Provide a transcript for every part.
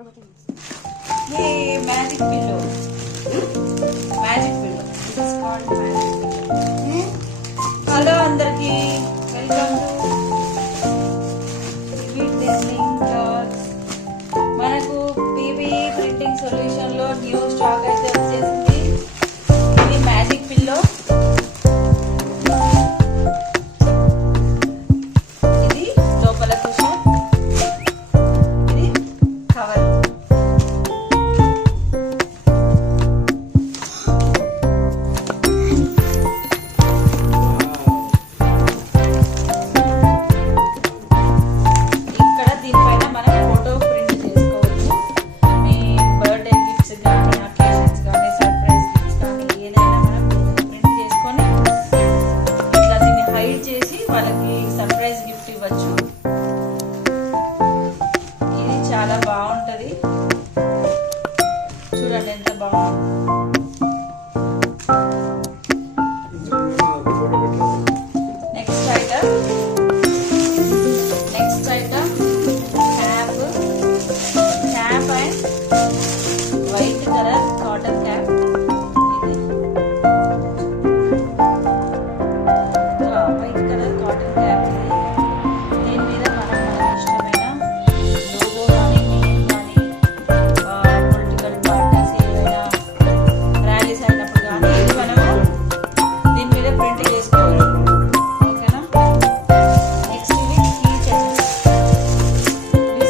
Yay, magic pillow. Magic pillow. This is called magic pillow. Hello అందరికి, welcome to vivid learning class. మనకు PV printing solution లో new stock అయితే వచ్చేసింది. ఇది magic pillow. ఇది లోపల కుషన్, ఇది కవర్. చాలా బాగుంటది, చూడండి ఎంత బాగుంది. Next item cap and white colour cotton cap. White colour cotton cap. దీని మీద మనం ఇష్టమైన లోగో కానీ నేమ్ కానీ పొలిటికల్ పార్టీస్ ఏదైనా ర్యాలీస్ అయినప్పుడు కానీ ఇది మనము దీని మీద ప్రింట్ చేసుకోవాలి. ఓకేనా? నెక్స్ట్ ఇవి key chains.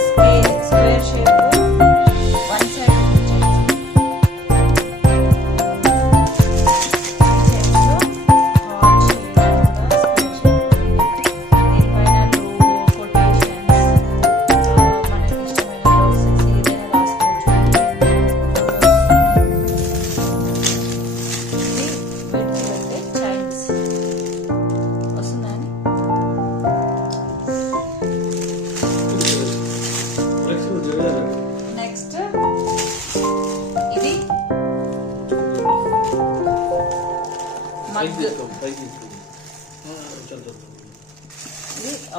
Square shape one side ఇది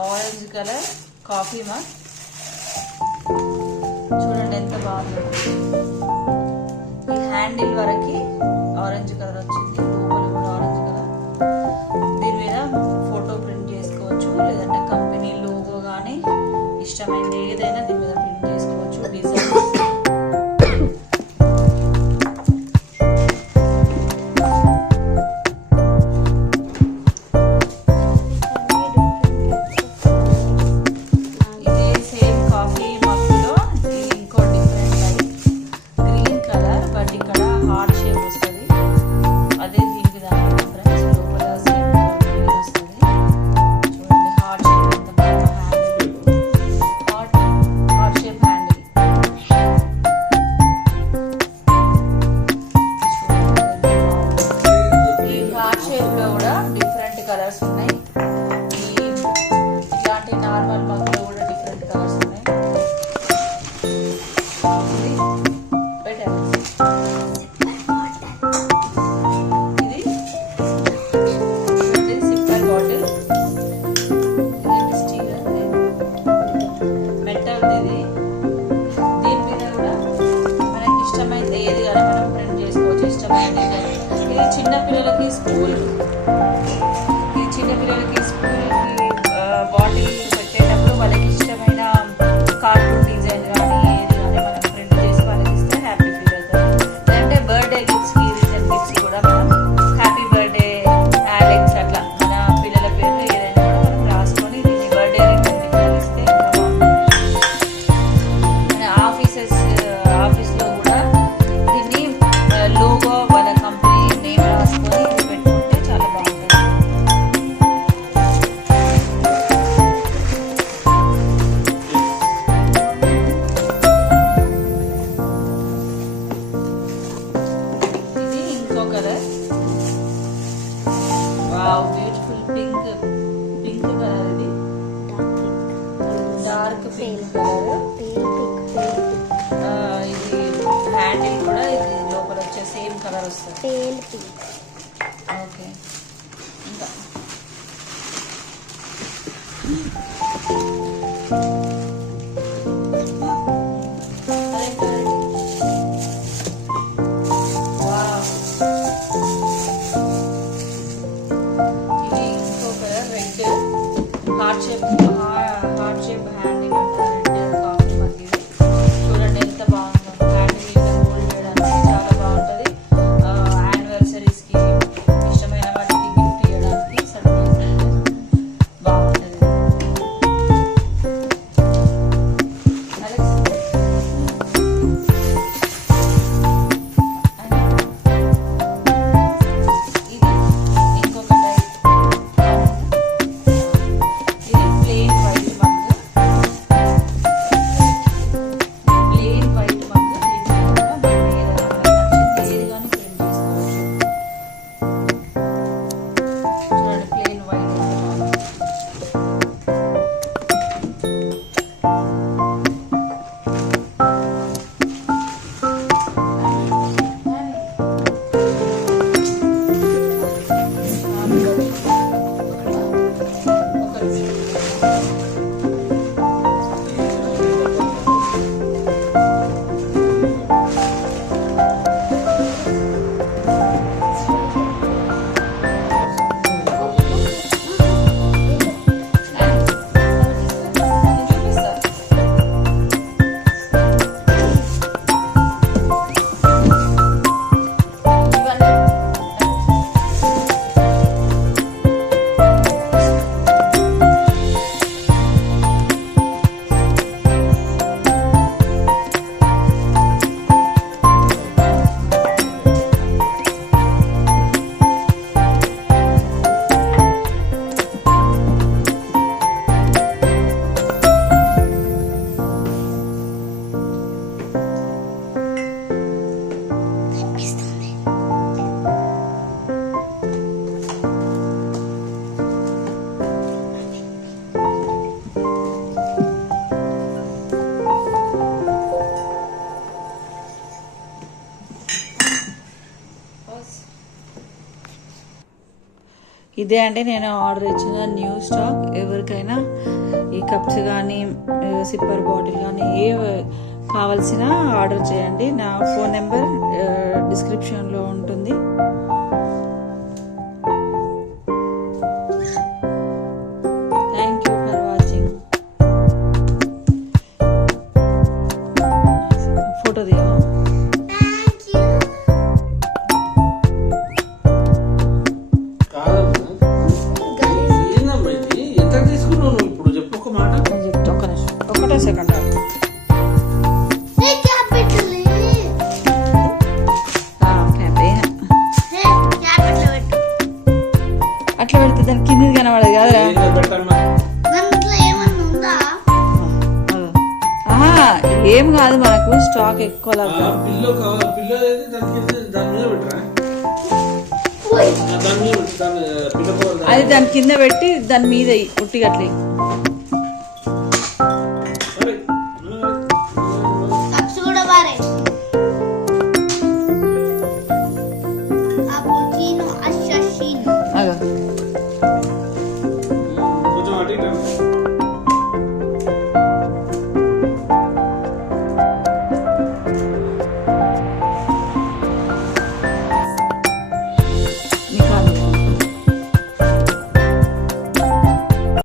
ఆరెంజ్ కలర్ కాఫీ మగ్. చూడండి ఎంత బాగుంది. ఈ హ్యాండిల్ వరకు ఆరెంజ్ కలర్ వచ్చింది, లోపల కూడా ఆరెంజ్ కలర్. దీని మీద ఫోటో ప్రింట్ చేసుకోవచ్చు, లేదంటే కంపెనీ లోగో కానీ ఇష్టమైనది ఏదైనా దీని మీద ప్రింట్ చేసుకోవచ్చు. డిజైన్ కలర్స్ ఉన్నాయి. ఇలాంటి నార్మల్ మగ్గులో కూడా డిఫరెంట్ కలర్స్ ఉన్నాయి. ఇది సిప్పర్ బాటిల్. ఇది స్టీల్ మెటల్. ఇది దీని మీద కూడా మనకి ఇష్టమైంది ఏది కానీ మనం ప్రింట్ చేసుకోవచ్చు, ఇష్టమైన డిజైన్. ఇది చిన్నపిల్లలకి స్కూల్కి బాటిల్ పెట్టేటప్పుడు వాళ్ళకి ఇష్టమైన కార్టూన్ డిజైన్ కానీ ఏది కానీ మనం ప్రింట్ చేసి వాళ్ళకి ఇస్తే హ్యాపీ ఫీల్ అవుతారు. లేదంటే బర్త్డే గిఫ్ట్స్కి రిటర్న్ గిఫ్ట్స్ కూడా మనం హ్యాపీ బర్త్డే అలెక్స్ అట్లా మన పిల్లల పేర్లు ఏదైనా కూడా మనం రాసుకొని దీన్ని బర్త్డే రిటర్న్ గిఫ్ట్ ఇస్తే మన ఆఫీస్లో కూడా దీన్ని లోగో వాళ్ళ కంపెనీ నేమ్ రాసుకొని ఇది పెట్టుకుంటే చాలా బాగుంటుంది. Colour wow, beautiful pink colour. ఇది డార్క్ పింక్ కలర్. ఇది హ్యాండిల్ కూడా ఇది లోపల వచ్చే సేమ్ కలర్ వస్తుంది. ఓకే, ఇంకా అదే ఇదే అండి నేను ఆర్డర్ ఇచ్చిన న్యూ స్టాక్. ఎవరికైనా ఈ కప్స్ కానీ సిప్పర్ బాటిల్ కానీ ఏ కావాల్సిన ఆర్డర్ చేయండి. నా ఫోన్ నెంబర్ డిస్క్రిప్షన్లో ఉంటుంది. Thank you for watching. Photo దిగా ఒకటే సెకండ్ అట్లా పెడితే దాని కింది కనబడదు కదా. ఏం కాదు, మనకు స్టాక్ ఎక్కువ అది దాని కింద పెట్టి దాని మీద ఉట్టిగట్లే